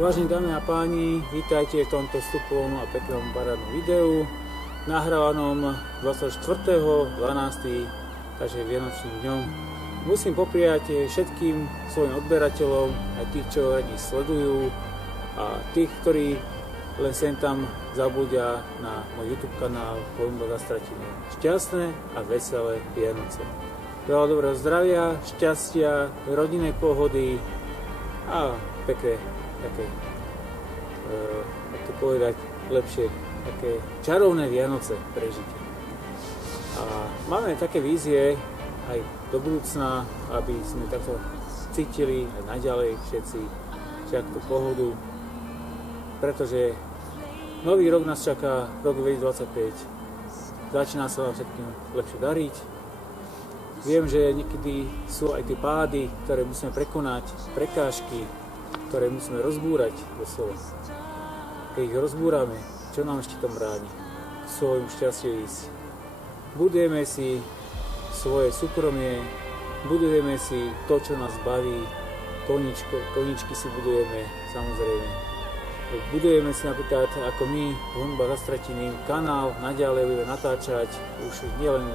Vážení dámy a páni, vítajte v tomto vstupovom a peknom parádnom videu, nahrávanom 24.12., takže Vianočným dňom. Musím popriať všetkým svojim odberateľom, aj tých, čo radi sledujú, a tých, ktorí len sem tam zabúdia na môj YouTube kanál Kolumba Zastratenie. Šťastné a veselé Vianoce. Veľa dobrého zdravia, šťastia, rodinnej pohody a také, ako to povedať lepšie, také čarovné Vianoce prežite. A máme také vízie aj do budúcna, aby sme takto cítili aj naďalej všetci tú pohodu, pretože nový rok nás čaká, rok 2025. Začína sa vám všetkým lepšie dariť. Viem, že niekedy sú aj tie pády, ktoré musíme prekonať, prekážky, ktoré musíme rozbúrať doslova. Keď ich rozbúrame, čo nám ešte tam bráni? K svojmu šťastiu ísť. Budujeme si svoje súkromie, budujeme si to, čo nás baví, koníčky si budujeme, samozrejme. Budujeme si napríklad, ako my, Kolumba Zastratení, kanál, naďalej budeme natáčať, už nielen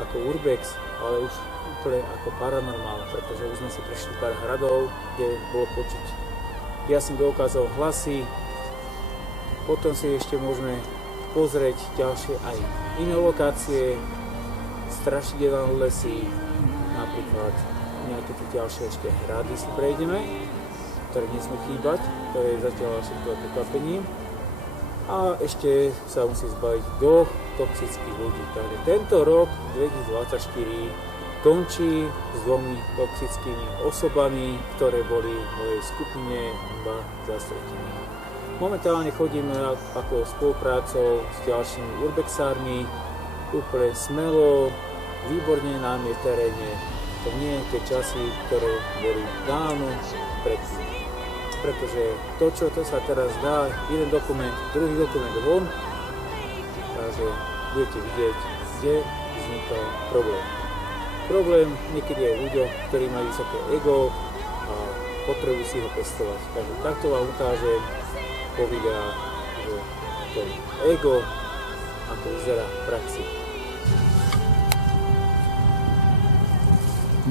ako Urbex, ale už úplne ako paranormál, pretože už sme si prešli pár hradov, kde bolo počuť jasných dôkazov, hlasy. Potom si ešte môžeme pozrieť ďalšie aj iné lokácie, strašidelné lesy, napríklad nejaké tie ďalšie ešte hrady si prejdeme, ktoré nesmú chýbať, to je zatiaľ všetko prekvapením. A ešte sa musí zbaviť dvoch toxických ľudí. Takže tento rok 2024 končí s dvomi toxickými osobami, ktoré boli v mojej skupine Kolumba Zastratení. Momentálne chodíme ako spoluprácou s ďalšími urbexármi, úplne smelo, výborne nám je v teréne. To nie je tie časy, ktoré boli dávno predtým. Pretože to sa teraz dá, jeden dokument, druhý dokument von, takže budete vidieť, kde vznikol problém. Problém niekedy je v ľuďoch, ktorí majú vysoké ego a potrebujú si ho pestovať. Takže takto vám ukážem po videách, že to ego, ako vyzerá v praxi.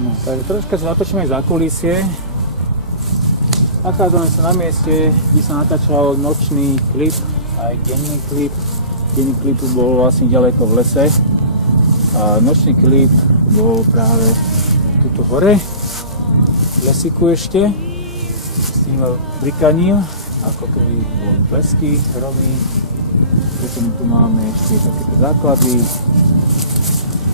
No, takže troška sa natočíme za kulisie. Nachádzame sa na mieste, kde sa natáčal nočný klip, aj denný klip. Denný klip bol vlastne ďaleko v lese a nočný klip bol práve tuto hore, v lesiku ešte, s tým brikaním, ako keby boli blesky, hromy. Potom tu máme ešte takéto základy.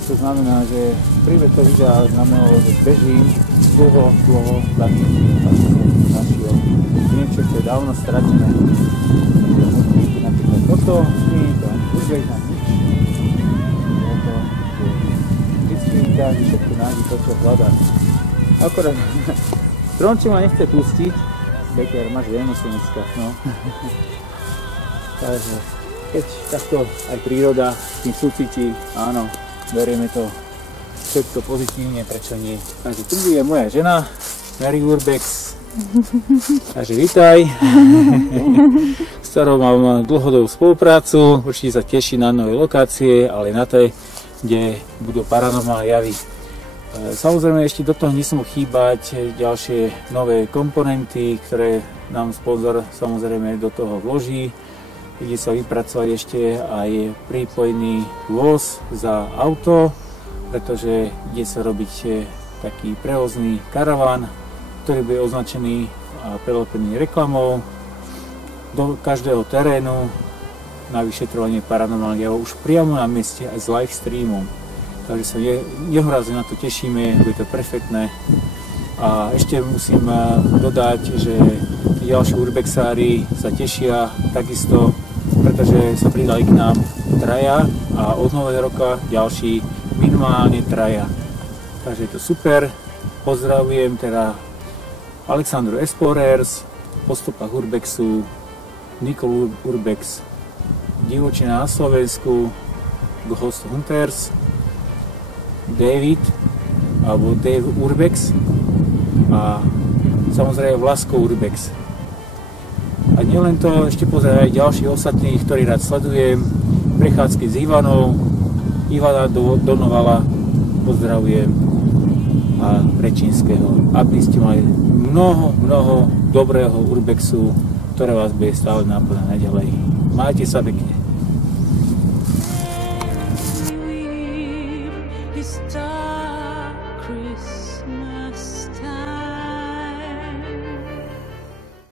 To znamená, že príbeh to videa znamenalo, že bežím dlho takým našiel niečo, čo je dávno stratené. Napríklad toto, nie je to už na nič. Je to vždycky každý všetko nájde to, čo hľadá. Akorát Strončí ma nechce pustiť. Peter, máš Vianoce dneska, no. Takže keď takto aj príroda s tým súcití, áno, berieme to všetko pozitívne, prečo nie. Takže tu je moja žena, Mary Urbex. Takže vítaj, s ktorou mám dlhodobú spoluprácu, určite sa teší na nové lokácie, ale na tej, kde budú paranormálne javy. Samozrejme ešte do toho nesmú chýbať ďalšie nové komponenty, ktoré nám sponzor samozrejme do toho vloží. Ide sa vypracovať ešte aj prípojný voz za auto, pretože ide sa robiť taký prevozný karaván, ktorý bude označený a prelepený reklamou do každého terénu na vyšetrovanie paranormálnych javov už priamo na mieste aj s live streamom. Takže sa nehorázne na to tešíme, bude to perfektné. A ešte musím dodať, že ďalší urbexári sa tešia takisto, pretože sa pridali k nám traja a od nového roka ďalší minimálne traja. Takže je to super. Pozdravujem teda Alexandru Explorers, po stopách Urbexu, Nicole Urbex, Divočina na Slovensku, Ghost Hunters, David alebo Dave Urbex a samozrejme Vlasko Urbex. A nielen to, ešte pozeraj aj ďalších ostatných, ktorí rád sledujem. Prechádzky s Ivanou, Ivana Donovala, pozdravujem, a Rečínskeho. Aby ste mali mnoho dobrého urbexu, ktoré vás bude stále náplňať naďalej. Majte sa pekne.